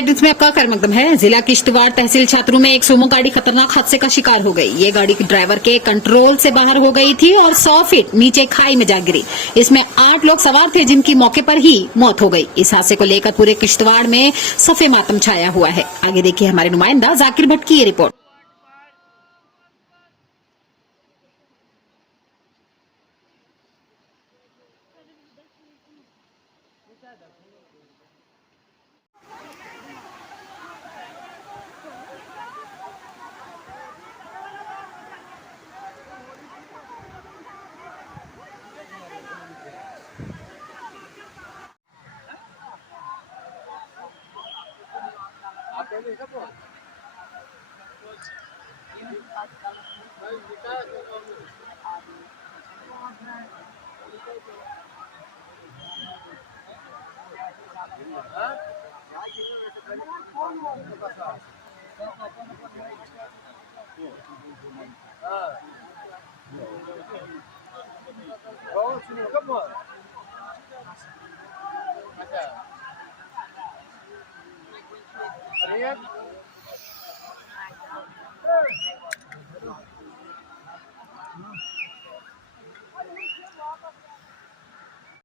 हेडलाइंस में आपका खैर मकदम है। जिला किश्तवाड़ तहसील छात्रों में एक सोमो गाड़ी खतरनाक हादसे का शिकार हो गई। ये गाड़ी ड्राइवर के कंट्रोल से बाहर हो गई थी और 100 फीट नीचे खाई में जा गिरी। इसमें 8 लोग सवार थे जिनकी मौके पर ही मौत हो गई। इस हादसे को लेकर पूरे किश्तवाड़ में सफे मातम छाया हुआ है। आगे देखिए हमारे नुमाइंदा जाकिर भट्ट की ये रिपोर्ट। Vamos,